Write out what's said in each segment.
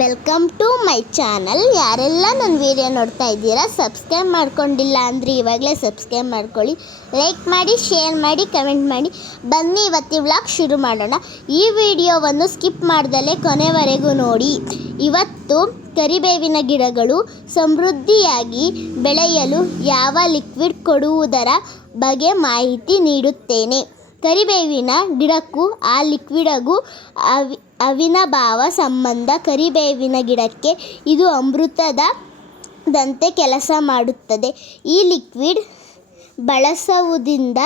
Welcome to my channel ಯಾರೆಲ್ಲ ನನ್ನ video ನೋಡ್ತಾ ಇದ್ದೀರಾ ಸಬ್ಸ್ಕ್ರೈಬ್ ಮಾಡ್ಕೊಂಡಿಲ್ಲ ಅಂದರೆ ಇವಾಗಲೇ ಸಬ್ಸ್ಕ್ರೈಬ್ ಮಾಡ್ಕೊಳ್ಳಿ. ಲೈಕ್ ಮಾಡಿ ಶೇರ್ ಮಾಡಿ ಕಮೆಂಟ್ ಮಾಡಿ. ಬನ್ನಿ, ಇವತ್ತಿ ವ್ಲಾಗ್ ಶುರು ಮಾಡೋಣ. ಈ ವಿಡಿಯೋವನ್ನು ಸ್ಕಿಪ್ ಮಾಡ್ದಲೇ ಕೊನೆವರೆಗೂ ನೋಡಿ. ಇವತ್ತು ಕರಿಬೇವಿನ ಗಿಡಗಳು ಸಮೃದ್ಧಿಯಾಗಿ ಬೆಳೆಯಲು ಯಾವ ಲಿಕ್ವಿಡ್ ಕೊಡುವುದರ ಬಗ್ಗೆ ಮಾಹಿತಿ ನೀಡುತ್ತೇನೆ. ಕರಿಬೇವಿನ ಗಿಡಕ್ಕೂ, ಆ ಲಿಕ್ವಿಡಗೂ ಅವಿ, ಅವಿನಭಾವ ಸಂಬಂಧ ಕರಿಬೇವಿನ ಗಿಡಕ್ಕೆ ಇದು ಅಮೃತದ ದಂತೆ ಕೆಲಸ ಮಾಡುತ್ತದೆ. ಈ ಲಿಕ್ವಿಡ್ ಬಳಸುವುದರಿಂದ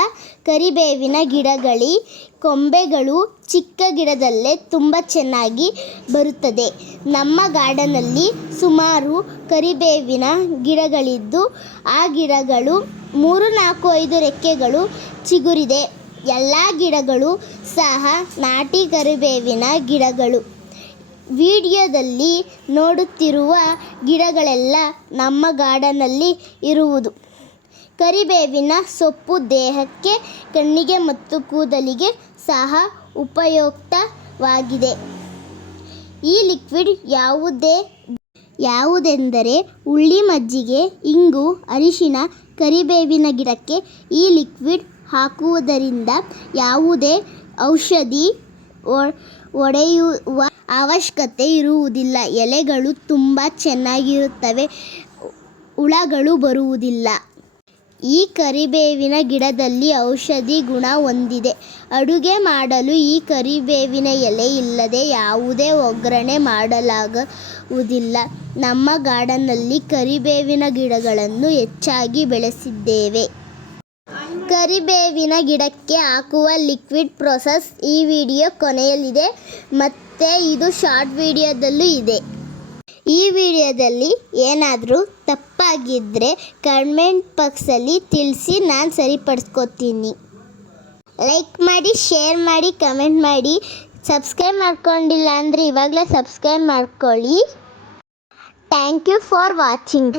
ಕರಿಬೇವಿನ ಗಿಡಗಳಿ, ಕೊಂಬೆಗಳು ಚಿಕ್ಕ ಗಿಡದಲ್ಲೇ ತುಂಬ ಚೆನ್ನಾಗಿ ಬರುತ್ತದೆ. ನಮ್ಮ ಗಾರ್ಡನಲ್ಲಿ ಸುಮಾರು ಕರಿಬೇವಿನ ಗಿಡಗಳಿದ್ದು, ಆ ಗಿಡಗಳು ಮೂರು ನಾಲ್ಕು ಐದು ರೆಕ್ಕೆಗಳು ಚಿಗುರಿದೆ. ಎಲ್ಲ ಗಿಡಗಳು ಸಹ ನಾಟಿ ಕರಿಬೇವಿನ ಗಿಡಗಳು. ವಿಡಿಯೋದಲ್ಲಿ ನೋಡುತ್ತಿರುವ ಗಿಡಗಳೆಲ್ಲ ನಮ್ಮ ಗಾರ್ಡನಲ್ಲಿ ಇರುವುದು. ಕರಿಬೇವಿನ ಸೊಪ್ಪು ದೇಹಕ್ಕೆ, ಕಣ್ಣಿಗೆ ಮತ್ತು ಕೂದಲಿಗೆ ಸಹ ಉಪಯುಕ್ತವಾಗಿದೆ. ಈ ಲಿಕ್ವಿಡ್ ಯಾವುದೇ, ಯಾವುದೆಂದರೆ ಉಳ್ಳಿ ಮಜ್ಜಿಗೆ, ಇಂಗು, ಅರಿಶಿನ, ಕರಿಬೇವಿನ ಗಿಡಕ್ಕೆ ಈ ಲಿಕ್ವಿಡ್ ಹಾಕುವುದರಿಂದ ಯಾವುದೇ ಔಷಧಿ ಒಡೆಯುವ ಅವಶ್ಯಕತೆ ಇರುವುದಿಲ್ಲ. ಎಲೆಗಳು ತುಂಬ ಚೆನ್ನಾಗಿರುತ್ತವೆ, ಹುಳಗಳು ಬರುವುದಿಲ್ಲ. ಈ ಕರಿಬೇವಿನ ಗಿಡದಲ್ಲಿ ಔಷಧಿ ಗುಣ ಹೊಂದಿದೆ. ಅಡುಗೆ ಮಾಡಲು ಈ ಕರಿಬೇವಿನ ಎಲೆ ಇಲ್ಲದೆ ಯಾವುದೇ ಒಗ್ಗರಣೆ ಮಾಡಲಾಗುವುದಿಲ್ಲ. ನಮ್ಮ ಗಾರ್ಡನ್ನಲ್ಲಿ ಕರಿಬೇವಿನ ಗಿಡಗಳನ್ನು ಹೆಚ್ಚಾಗಿ ಬೆಳೆಸಿದ್ದೇವೆ. ಕರಿಬೇವಿನ ಗಿಡಕ್ಕೆ ಹಾಕುವ ಲಿಕ್ವಿಡ್ ಪ್ರೊಸೆಸ್ ಈ ವಿಡಿಯೋ ಕೊನೆಯಲ್ಲಿದೆ. ಮತ್ತು ಇದು ಶಾರ್ಟ್ ವಿಡಿಯೋದಲ್ಲೂ ಇದೆ. ಈ ವಿಡಿಯೋದಲ್ಲಿ ಏನಾದರೂ ತಪ್ಪಾಗಿದ್ದರೆ ಕಮೆಂಟ್ ಬಾಕ್ಸಲ್ಲಿ ತಿಳಿಸಿ ನಾನು ಸರಿಪಡಿಸ್ಕೊತೀನಿ. ಲೈಕ್ ಮಾಡಿ ಶೇರ್ ಮಾಡಿ ಕಮೆಂಟ್ ಮಾಡಿ. ಸಬ್ಸ್ಕ್ರೈಬ್ ಮಾಡ್ಕೊಂಡಿಲ್ಲ ಅಂದರೆ ಇವಾಗಲೇ ಸಬ್ಸ್ಕ್ರೈಬ್ ಮಾಡ್ಕೊಳ್ಳಿ. Thank you for watching